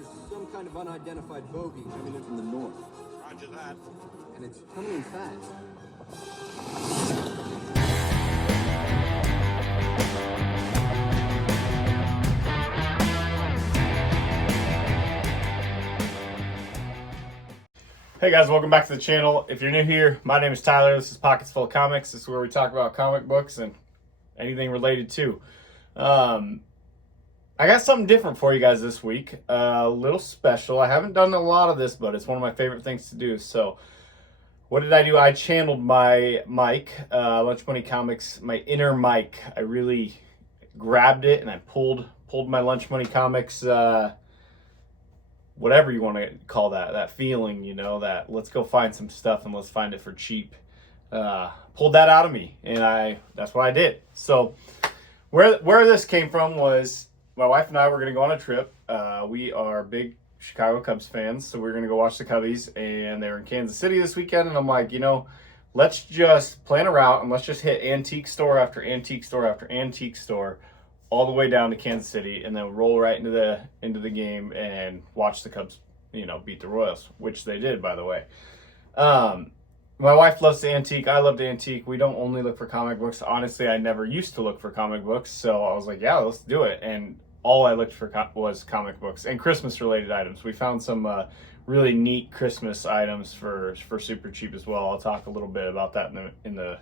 There's some kind of unidentified bogey coming in from the north. Roger that. And it's coming in fast. Hey guys, welcome back to the channel. If you're new here, my name is Tyler. This is Pockets Full of Comics. This is where we talk about comic books and anything related to. I got something different for you guys this week. A little special. I haven't done a lot of this, but it's one of my favorite things to do. So what did I do? I channeled my mic, Lunch Money Comics, my inner mic. I really grabbed it and I pulled my Lunch Money Comics, whatever you want to call that feeling, you know, that let's go find some stuff and let's find it for cheap. Pulled that out of me, and that's what I did. So where this came from was my wife and I were going to go on a trip. We are big Chicago Cubs fans, so we were going to go watch the Cubbies, and they were in Kansas City this weekend, and I'm like, you know, let's just plan a route and let's just hit antique store after antique store after antique store all the way down to Kansas City, and then roll right into the game and watch the Cubs, you know, beat the Royals, which they did, by the way. My wife loves to antique. I love to antique. We don't only look for comic books. Honestly, I never used to look for comic books, so I was like, yeah, let's do it. And all I looked for was comic books and Christmas-related items. We found some really neat Christmas items for super cheap as well. I'll talk a little bit about that in the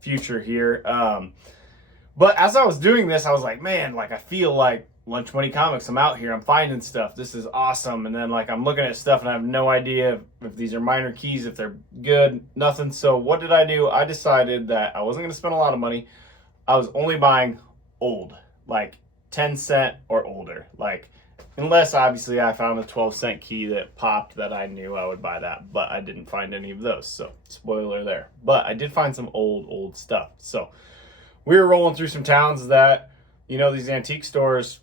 future here. But as I was doing this, I was like, man, like I feel like Lunch Money Comics. I'm out here, I'm finding stuff. This is awesome. And then like I'm looking at stuff and I have no idea if these are minor keys, if they're good, nothing. So what did I do? I decided that I wasn't going to spend a lot of money. I was only buying old, like 10-cent or older. Like unless obviously I found a 12-cent key that popped that I knew I would buy that, but I didn't find any of those. So spoiler there. But I did find some old stuff. So we were rolling through some towns that, you know, these antique stores,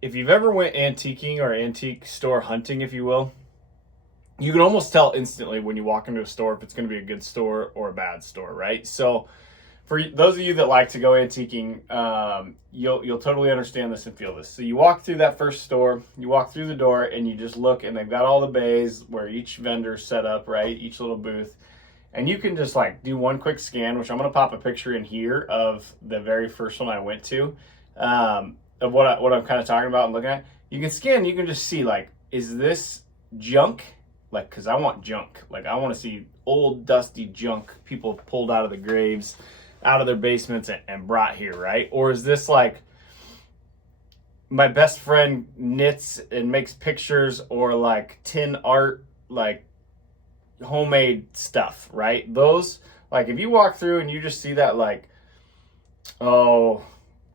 if you've ever went antiquing or antique store hunting, if you will, you can almost tell instantly when you walk into a store if it's going to be a good store or a bad store, right? So for those of you that like to go antiquing, you'll totally understand this and feel this. So you walk through that first store, you walk through the door and you just look, and they've got all the bays where each vendor's set up, right? Each little booth. And you can just like do one quick scan, which I'm going to pop a picture in here of the very first one I went to, of what I'm kind of talking about and looking at. You can scan, you can just see like, is this junk? Like, cause I want junk. Like I want to see old dusty junk people pulled out of the graves, out of their basements and brought here, right? Or is this like my best friend knits and makes pictures, or like tin art, like homemade stuff, right? Those, like if you walk through and you just see that like, oh,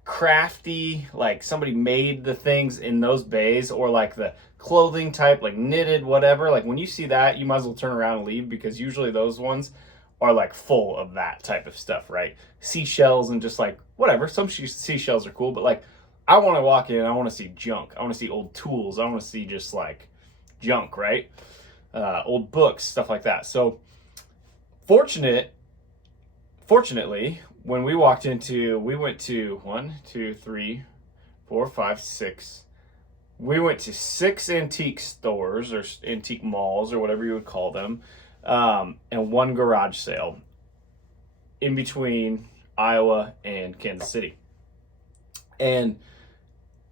crafty, like somebody made the things in those bays, or like the clothing type, like knitted, whatever, like when you see that, you might as well turn around and leave, because usually those ones are like full of that type of stuff, right? Seashells and just like whatever. Some seashells are cool, but like I want to walk in, I want to see junk, I want to see old tools, I want to see just like junk, right? Old books, stuff like that. So fortunately, when we went to 1, 2, 3, 4, 5, 6. We went to 6 antique stores or antique malls or whatever you would call them, and 1 garage sale in between Iowa and Kansas City. And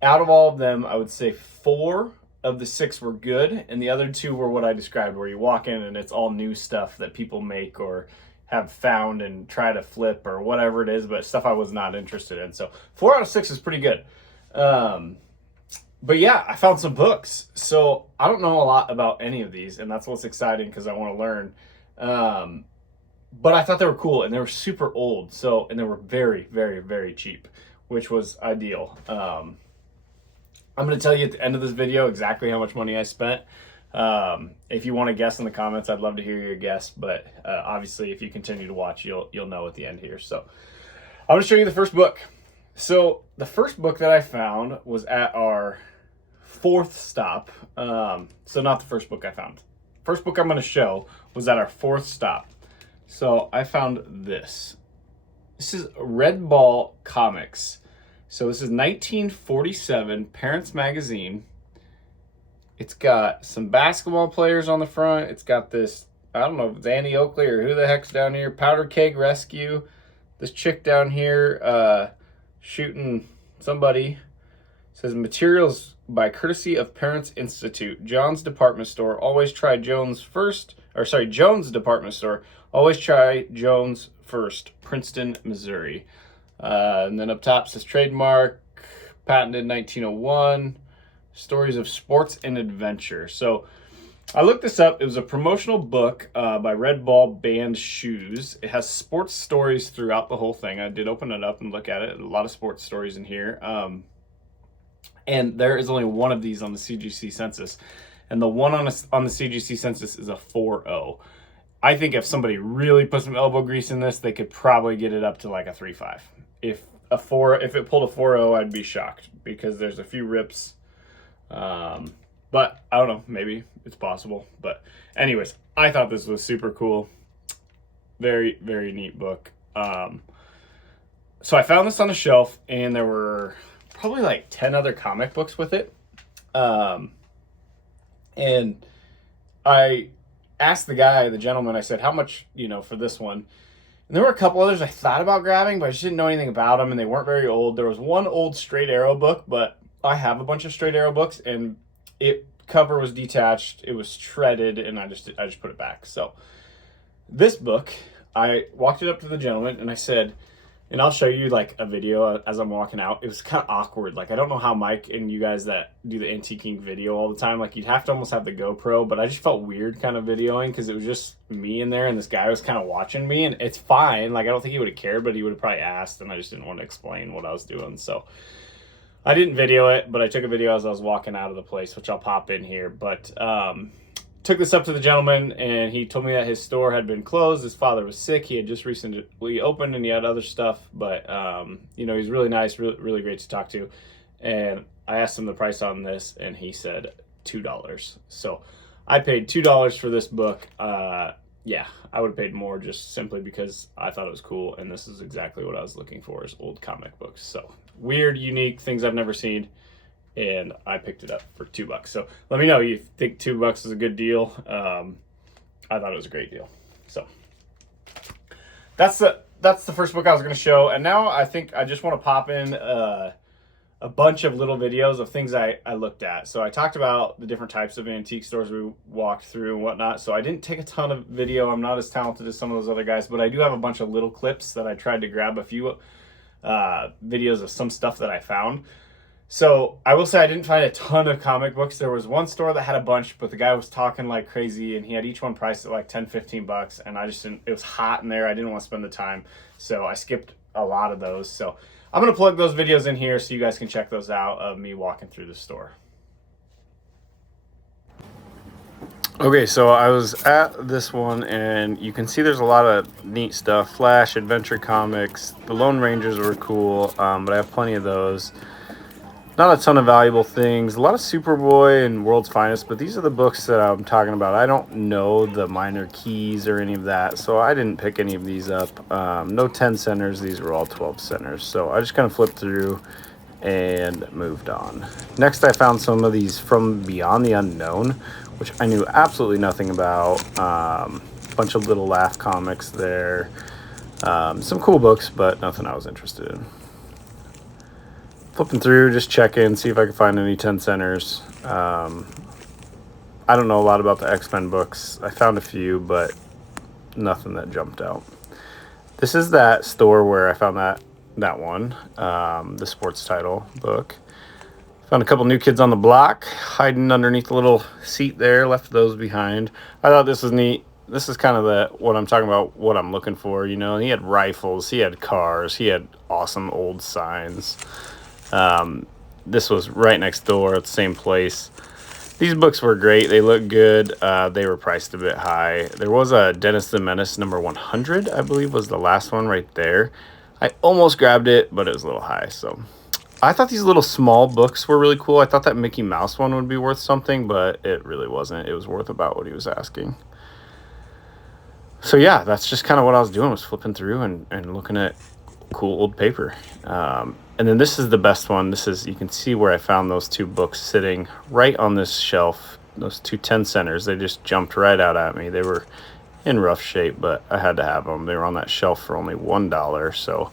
out of all of them, I would say 4 of the 6 were good, and the other 2 were what I described, where you walk in and it's all new stuff that people make or have found and try to flip or whatever it is, but stuff I was not interested in. So 4 out of 6 is pretty good. But yeah, I found some books. So I don't know a lot about any of these, and that's what's exciting because I want to learn. But I thought they were cool, and they were super old. So, and they were very, very, very cheap, which was ideal. I'm going to tell you at the end of this video exactly how much money I spent. If you want to guess in the comments, I'd love to hear your guess, but obviously if you continue to watch, you'll know at the end here. So I'm going to show you the first book. So the first book that I found was at our 4th stop. So not the first book I found. First book I'm going to show was at our 4th stop. So I found this. This is Red Ball Comics. So this is 1947 Parents Magazine. It's got some basketball players on the front. It's got this, I don't know if it's Annie Oakley or who the heck's down here, Powder Keg Rescue. This chick down here shooting somebody. It says materials by courtesy of Parents Institute. John's Department Store. Always try Jones first. Or sorry, Jones Department Store. Always try Jones first. Princeton, Missouri. And then up top says trademark, patented 1901. Stories of sports and adventure. So I looked this up. It was a promotional book by Red Ball Band Shoes. It has sports stories throughout the whole thing. I did open it up and look at it. A lot of sports stories in here. And there is only one of these on the CGC census. And the one on the CGC census is a 4.0. I think if somebody really put some elbow grease in this, they could probably get it up to like a 3.5. If it pulled a 4.0, I'd be shocked because there's a few rips. But I don't know, maybe it's possible. But anyways, I thought this was super cool. Very, very neat book. So I found this on a shelf, and there were probably like 10 other comic books with it. And I asked the gentleman, I said, how much, for this one? And there were a couple others I thought about grabbing, but I just didn't know anything about them, and they weren't very old. There was one old Straight Arrow book, but I have a bunch of Straight Arrow books, and cover was detached, it was shredded, and I just put it back. So this book, I walked it up to the gentleman, and I said, and I'll show you like a video as I'm walking out. It was kind of awkward. Like, I don't know how Mike and you guys that do the antiquing video all the time, like you'd have to almost have the GoPro, but I just felt weird kind of videoing because it was just me in there and this guy was kind of watching me, and it's fine. Like, I don't think he would have cared, but he would have probably asked, and I just didn't want to explain what I was doing. So I didn't video it, but I took a video as I was walking out of the place, which I'll pop in here. But took this up to the gentleman, and he told me that his store had been closed. His father was sick. He had just recently opened, and he had other stuff. But, he's really nice, really great to talk to. And I asked him the price on this, and he said $2. So I paid $2 for this book. Yeah, I would have paid more just simply because I thought it was cool, and this is exactly what I was looking for, is old comic books. So weird, unique things I've never seen, and I picked it up for $2. So let me know, you think $2 is a good deal? I thought it was a great deal. So that's the first book I was going to show, and now I think I just want to pop in a bunch of little videos of things I looked at. So I talked about the different types of antique stores we walked through and whatnot. So I didn't take a ton of video. I'm not as talented as some of those other guys, but I do have a bunch of little clips that I tried to grab a few videos of some stuff that I found. So I will say I didn't find a ton of comic books. There was one store that had a bunch, but the guy was talking like crazy, and he had each one priced at like $10-15, and I just didn't, it was hot in there. I didn't want to spend the time. So I skipped a lot of those. So I'm going to plug those videos in here so you guys can check those out of me walking through the store. Okay, so I was at this one, and you can see there's a lot of neat stuff. Flash, Adventure Comics, the Lone Rangers were cool, but I have plenty of those. Not a ton of valuable things. A lot of Superboy and World's Finest, but these are the books that I'm talking about. I don't know the minor keys or any of that, so I didn't pick any of these up. No 10 centers. These were all 12 centers. So I just kind of flipped through and moved on. Next, I found some of these from Beyond the Unknown, which I knew absolutely nothing about. A bunch of little laugh comics there. Some cool books, but nothing I was interested in. Flipping through, just checking, see if I can find any 10 centers. I don't know a lot about the X-Men books. I found a few, but nothing that jumped out. This is that store where I found that one, the sports title book. Found a couple New Kids on the Block hiding underneath a little seat there. Left those behind. I thought this was neat. This is kind of what I'm talking about, what I'm looking for, you know. He had rifles, he had cars, he had awesome old signs. This was right next door at the same place. These books were great. They looked good. They were priced a bit high. There was a Dennis the Menace number 100, I believe was the last one right there. I almost grabbed it, but it was a little high. So I thought these little small books were really cool. I thought that Mickey Mouse one would be worth something, but it really wasn't. It was worth about what he was asking. So yeah, that's just kind of what I was doing, was flipping through and looking at cool old paper. And then this is the best one. This is, you can see where I found those two books sitting right on this shelf. Those two 10-centers, they just jumped right out at me. They were in rough shape, but I had to have them. They were on that shelf for only $1, so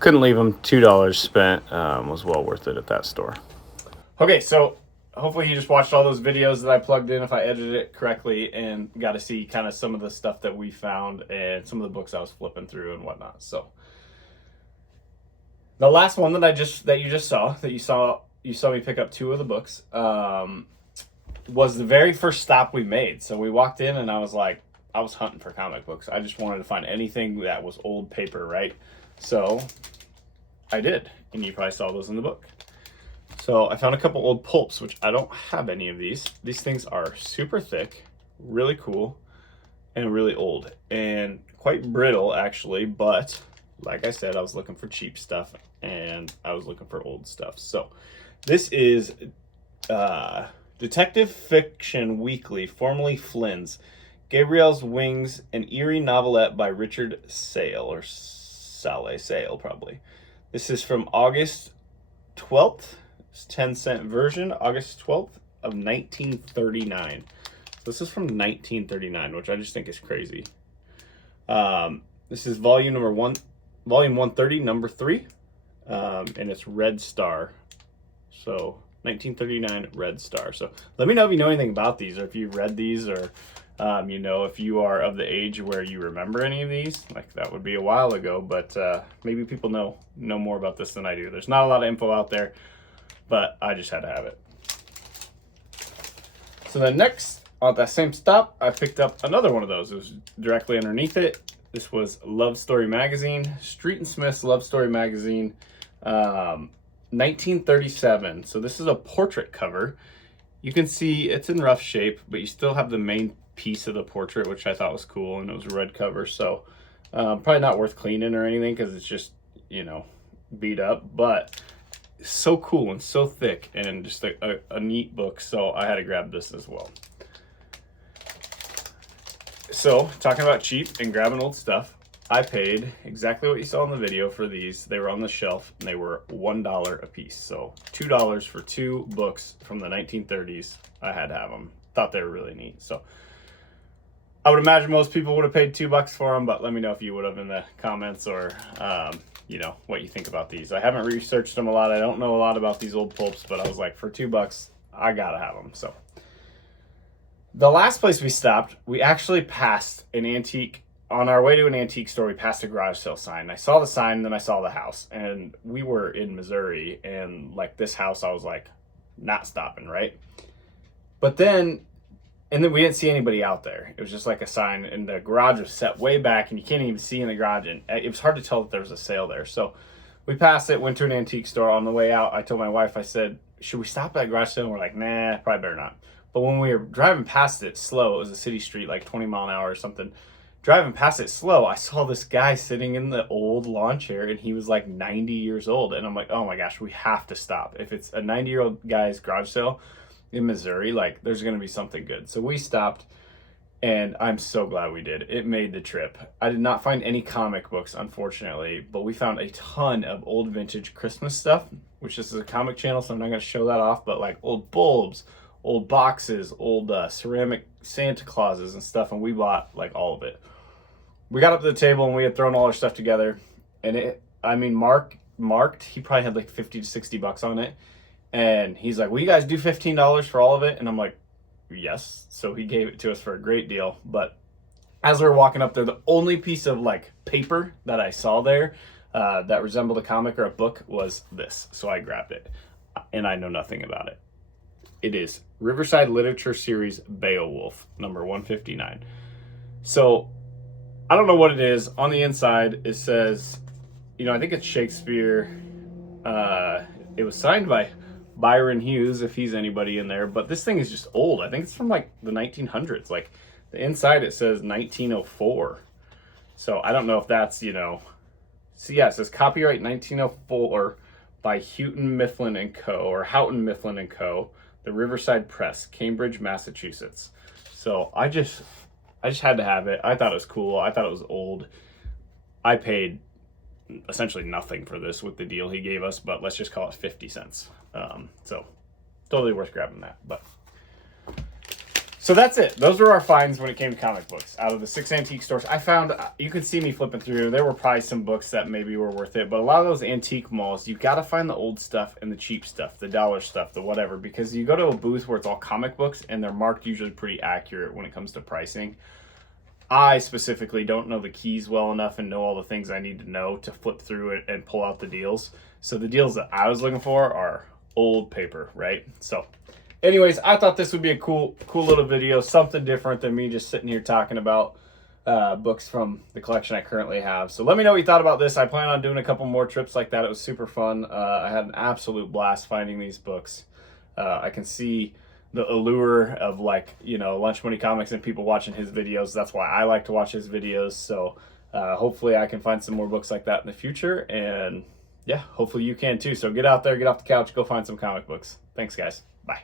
couldn't leave them. $2 spent was well worth it at that store. Okay, so hopefully you just watched all those videos that I plugged in if I edited it correctly, and got to see kind of some of the stuff that we found and some of the books I was flipping through and whatnot. So the last one that you saw me pick up 2 of the books was the very first stop we made. So we walked in and I was hunting for comic books. I just wanted to find anything that was old paper, right? So I did, and you probably saw those in the book. So I found a couple old pulps, which I don't have any of these. These things are super thick, really cool, and really old, and quite brittle actually, but like I said, I was looking for cheap stuff and I was looking for old stuff. So this is Detective Fiction Weekly, formerly Flynn's, Gabriel's Wings, an eerie novelette by Richard Sale, or Sale probably. This is from August 12th. 10-cent version, August 12th of 1939. This is from 1939, which I just think is crazy. This is volume 130, number 3, and it's Red Star. So 1939 Red Star. So let me know if you know anything about these, or if you've read these, or if you are of the age where you remember any of these. Like, that would be a while ago, but maybe people know more about this than I do. There's not a lot of info out there, but I just had to have it. So then next, on that same stop, I picked up another one of those. It was directly underneath it. This was Love Story Magazine, Street and Smith's Love Story Magazine, 1937. So this is a portrait cover. You can see it's in rough shape, but you still have the main piece of the portrait, which I thought was cool, and it was a red cover. So probably not worth cleaning or anything, because it's just, beat up, but so cool and so thick, and just a neat book. So I had to grab this as well. So talking about cheap and grabbing old stuff, I paid exactly what you saw in the video for these. They were on the shelf and they were $1 a piece. So $2 for 2 books from the 1930s. I had to have them. Thought they were really neat. So I would imagine most people would have paid $2 for them, but let me know if you would have in the comments, or what you think about these. I haven't researched them a lot. I don't know a lot about these old pulps, but I was like, for $2, I gotta have them. So the last place we stopped, we actually passed an antique. On our way to an antique store, we passed a garage sale sign. I saw the sign, then I saw the house, and we were in Missouri, and like this house, I was like, not stopping, right? But then we didn't see anybody out there. It was just like a sign, and the garage was set way back, and you can't even see in the garage, and it was hard to tell that there was a sale there. So we passed it, went to an antique store. On the way out, I told my wife, I said, should we stop at that garage sale? And we're like, nah, probably better not. But when we were driving past it slow, it was a city street, like 20 mile an hour or something. Driving past it slow, I saw this guy sitting in the old lawn chair, and he was like 90 years old. And I'm like, oh my gosh, we have to stop. If it's a 90-year-old guy's garage sale in Missouri, like, there's going to be something good. So we stopped, and I'm so glad we did. It made the trip. I did not find any comic books, unfortunately, but we found a ton of old vintage Christmas stuff, which is a comic channel, so I'm not going to show that off, but like old bulbs, old boxes, old ceramic Santa Clauses and stuff, and we bought like all of it. We got up to the table and we had thrown all our stuff together, and marked, he probably had like 50 to 60 bucks on it. And he's like, will you guys do $15 for all of it? And I'm like, yes. So he gave it to us for a great deal. But as we were walking up there, the only piece of like paper that I saw there that resembled a comic or a book was this. So I grabbed it, and I know nothing about it. It is Riverside Literature Series Beowulf, number 159. So I don't know what it is. On the inside, it says, I think it's Shakespeare. It was signed by Byron Hughes, if he's anybody in there. But this thing is just old. I think it's from like the 1900s. Like the inside, it says 1904. So I don't know if that's, So yeah, it says copyright 1904 by Houghton Mifflin and Co. or Houghton Mifflin and Co. The Riverside Press, Cambridge, Massachusetts. So I just had to have it. I thought it was cool. I thought it was old. I paid essentially nothing for this with the deal he gave us, but let's just call it 50 cents. So totally worth grabbing that. But so that's it. Those were our finds when it came to comic books. Out of the 6 antique stores, I found, you could see me flipping through, there were probably some books that maybe were worth it, but a lot of those antique malls, you got to find the old stuff and the cheap stuff, the dollar stuff, the whatever, because you go to a booth where it's all comic books and they're marked usually pretty accurate when it comes to pricing. I specifically don't know the keys well enough and know all the things I need to know to flip through it and pull out the deals. So the deals that I was looking for are old paper, right? So anyways, I thought this would be a cool little video, something different than me just sitting here talking about books from the collection I currently have. So let me know what you thought about this. I plan on doing a couple more trips like that. It was super fun. I had an absolute blast finding these books. I can see the allure of, like, you know, Lunch Money Comics and people watching his videos. That's why I like to watch his videos. So hopefully I can find some more books like that in the future. And yeah, hopefully you can too. So get out there, get off the couch, go find some comic books. Thanks, guys. Bye.